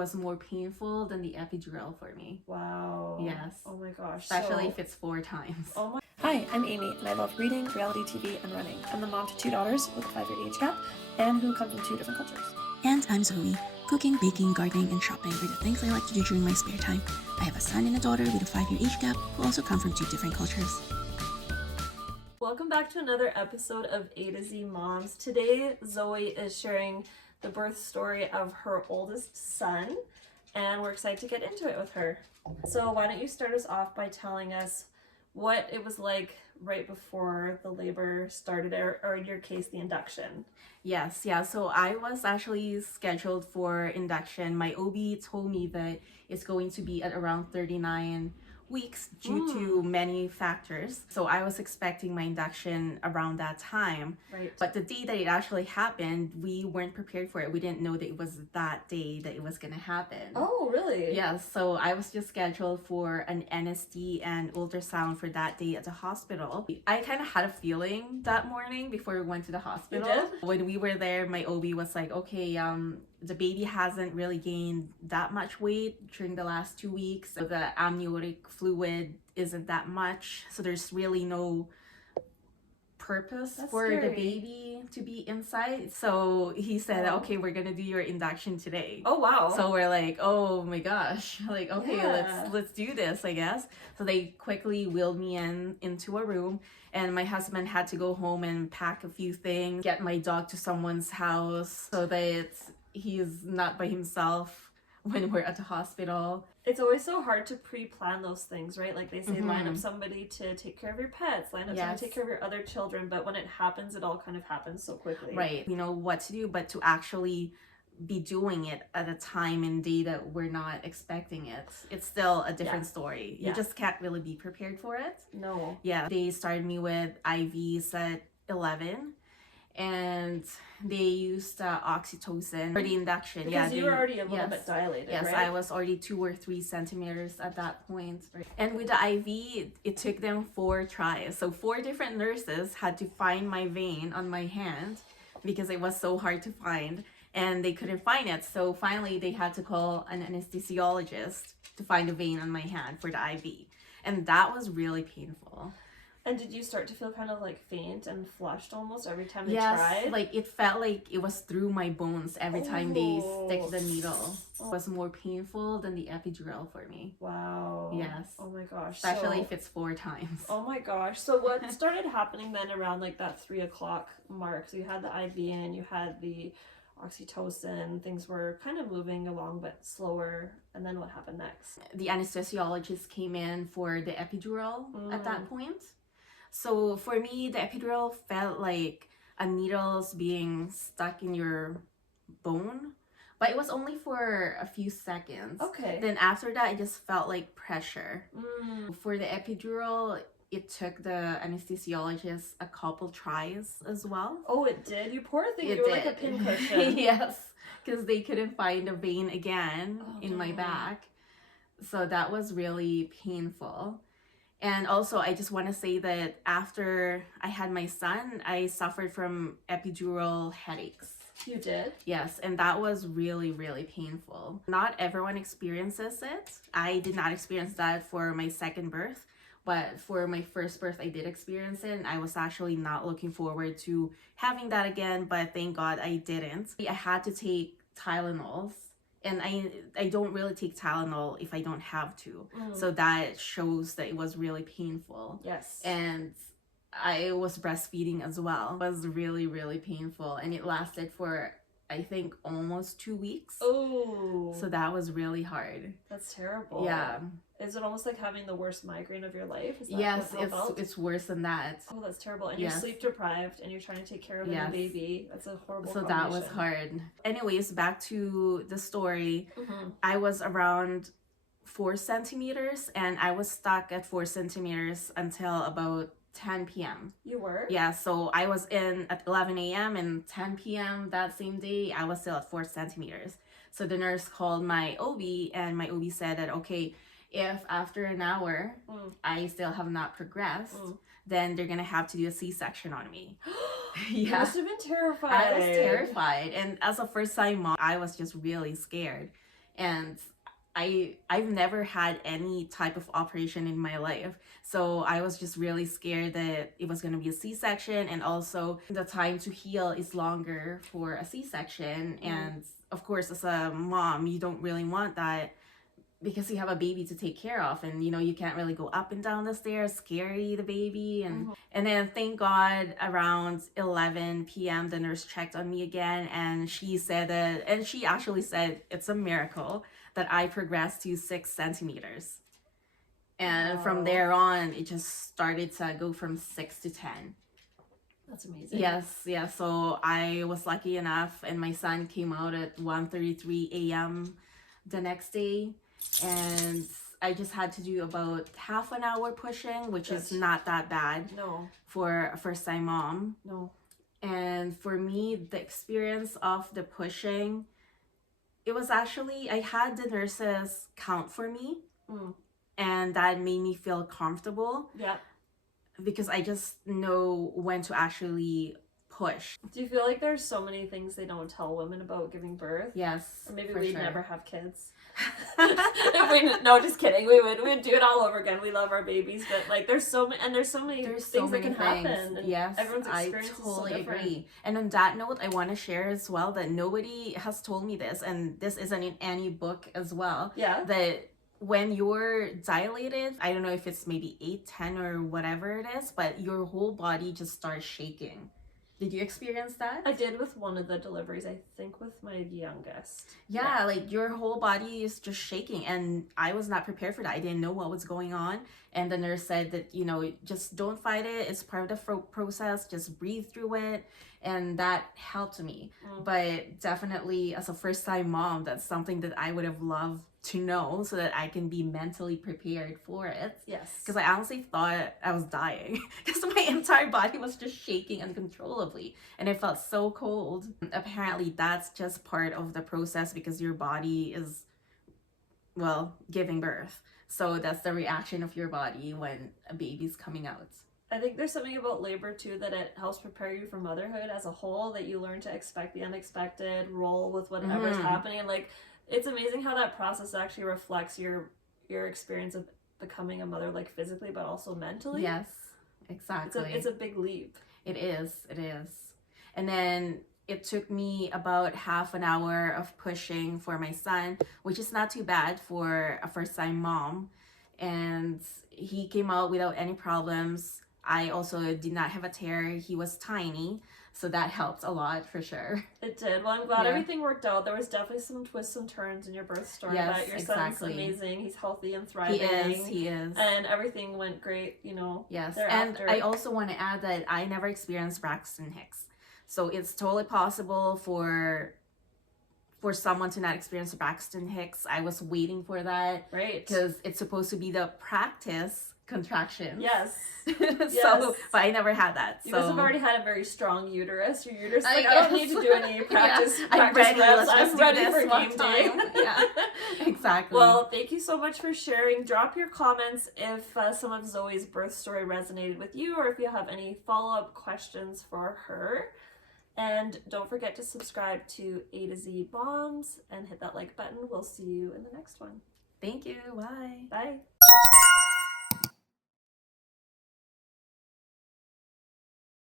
was more painful than the epidural for me. Wow. Yes. Oh my gosh. Especially if it's 4 times. Oh my. Hi, I'm Amy, and I love reading, reality TV, and running. I'm the mom to 2 daughters with a 5-year age gap, and who come from 2 different cultures. And I'm Zoe. Cooking, baking, gardening, and shopping are the things I like to do during my spare time. I have a son and a daughter with a 5-year age gap who also come from 2 different cultures. Welcome back to another episode of A to Z Moms. Today, Zoe is sharing the birth story of her oldest son, and we're excited to get into it with her. So why don't you start us off by telling us what it was like right before the labor started, or in your case, the induction. Yes, yeah. So I was actually scheduled for induction. My OB told me that it's going to be at around 39 weeks due to many factors. So I was expecting my induction around that time. Right. But the day that it actually happened, we weren't prepared for it. We didn't know that it was that day that it was going to happen. Oh, really? Yeah, so I was just scheduled for an NSD and ultrasound for that day at the hospital. I kind of had a feeling that morning before we went to the hospital. You did? When we were there, my OB was like, okay, the baby hasn't really gained that much weight during the last 2 weeks. So the amniotic fluid isn't that much. So there's really no purpose That's for scary. the baby to be inside. So he said, Oh. okay, we're gonna do your induction today. Oh, wow. So we're like, oh my gosh, like, okay, Yeah. let's do this, I guess. So they quickly wheeled me into a room, and my husband had to go home and pack a few things, get my dog to someone's house so that he's not by himself when we're at the hospital. It's always so hard to pre-plan those things, right? Like they say, line up somebody to take care of your pets, line up someone to take care of your other children, but when it happens, it all kind of happens so quickly. Right. You know what to do, but to actually be doing it at a time and day that we're not expecting it, it's still a different story. You just can't really be prepared for it. No. Yeah, they started me with IVs at 11, and they used oxytocin for the induction. Because you were already a little bit dilated, yes, right? I was already 2 or 3 centimeters at that point. And with the IV, it took them 4 tries. So 4 different nurses had to find my vein on my hand because it was so hard to find, and they couldn't find it. So finally, they had to call an anesthesiologist to find a vein on my hand for the IV. And that was really painful. And did you start to feel kind of like faint and flushed almost every time they Yes, tried? like it felt like it was through my bones every time they stick the needle. It was more painful than the epidural for me. Wow. Yes. Oh my gosh. Especially if it's 4 times. Oh my gosh. So what started happening then around like that 3 o'clock mark? So you had the IV in, you had the oxytocin, things were kind of moving along but slower, and then what happened next? The anesthesiologist came in for the epidural at that point. So for me, the epidural felt like a needle's being stuck in your bone, but it was only for a few seconds. Okay. Then after that, it just felt like pressure. For the epidural, it took the anesthesiologist a couple tries as well. Oh, it did? You poor thing. It You were did. like a pincushion. Yes, because they couldn't find a vein again in my back. So that was really painful. And also, I just want to say that after I had my son, I suffered from epidural headaches. You did? Yes, and that was really, really painful. Not everyone experiences it. I did not experience that for my second birth, but for my first birth, I did experience it, and I was actually not looking forward to having that again, but thank God I didn't. I had to take Tylenols. And I don't really take Tylenol if I don't have to. So that shows that it was really painful. Yes. And I was breastfeeding as well. It was really, really painful. And it lasted for, I think, almost 2 weeks. Oh. So that was really hard. That's terrible. Yeah. Is it almost like having the worst migraine of your life? Is that Yes, what it felt? it's worse than that. Oh, that's terrible. And Yes. you're sleep deprived and you're trying to take care of a new baby. That's a horrible So that was hard. Anyways, back to the story. I was around 4 centimeters, and I was stuck at 4 centimeters until about 10 p.m. You were? Yeah, so I was in at 11 a.m. and 10 p.m. that same day, I was still at 4 centimeters. So the nurse called my OB, and my OB said that, okay, if after an hour I still have not progressed, then they're gonna have to do a C-section on me. You must have been terrified. I was terrified, and as a first-time mom, I was just really scared. and I've never had any type of operation in my life. So I was just really scared that it was going to be a C-section, and also the time to heal is longer for a C-section. And of course, as a mom, you don't really want that because you have a baby to take care of, and you know, you can't really go up and down the stairs, carry the baby. And then thank God around 11 p.m. the nurse checked on me again, and she said that, and she actually said it's a miracle that I progressed to 6 centimeters. And from there on, it just started to go from 6 to 10. That's amazing. Yes, yeah. So I was lucky enough, and my son came out at 1:33 a.m. the next day, and I just had to do about half an hour pushing, which is not that bad. No. For a first-time mom. No. And for me, the experience of the pushing, it was actually, I had the nurses count for me, and that made me feel comfortable. Yeah. Because I just know when to actually push. Do you feel like there's so many things they don't tell women about giving birth? Yes. Or maybe we'd never have kids. No, just kidding. We'd do it all over again. We love our babies, but like there's so many things that can happen. And yes, everyone's I experience totally is so different. agree. And on that note, I want to share as well that nobody has told me this, and this isn't in any book as well. Yeah. That when you're dilated, I don't know if it's maybe 8, 10 or whatever it is, but your whole body just starts shaking. Did you experience that? I did with one of the deliveries, I think with my youngest. Yeah, like your whole body is just shaking, and I was not prepared for that. I didn't know what was going on, and the nurse said that, you know, just don't fight it. It's part of the process. Just breathe through it, and that helped me. But definitely, as a first-time mom, that's something that I would have loved to know so that I can be mentally prepared for it. Yes. Because I honestly thought I was dying because my entire body was just shaking uncontrollably, and it felt so cold. Apparently that's just part of the process because your body is, well, giving birth. So that's the reaction of your body when a baby's coming out. I think there's something about labor too that it helps prepare you for motherhood as a whole, that you learn to expect the unexpected, roll with whatever's happening. Like, it's amazing how that process actually reflects your experience of becoming a mother, like physically but also mentally. Yes, exactly. It's a big leap. It is. And then it took me about half an hour of pushing for my son, which is not too bad for a first-time mom. And he came out without any problems. I also did not have a tear. He was tiny, so that helped a lot for sure. It did. Well, I'm glad everything worked out. There was definitely some twists and turns in your birth story, but your son's amazing. He's healthy and thriving. He is. And everything went great, you know. Yes, thereafter. and I also want to add that I never experienced Braxton Hicks. So it's totally possible for someone to not experience Braxton Hicks. I was waiting for that. Right. Because it's supposed to be the practice contractions. Yes. So, but I never had that. You guys have already had a very strong uterus. Your uterus is like, I don't need to do any practice. I'm ready. Reps. Let's I'm ready for game game day. day. Yeah, exactly. Well, thank you so much for sharing. Drop your comments if some of Zoe's birth story resonated with you, or if you have any follow-up questions for her. And don't forget to subscribe to A to Z Moms and hit that like button. We'll see you in the next one. Thank you. Bye. Bye.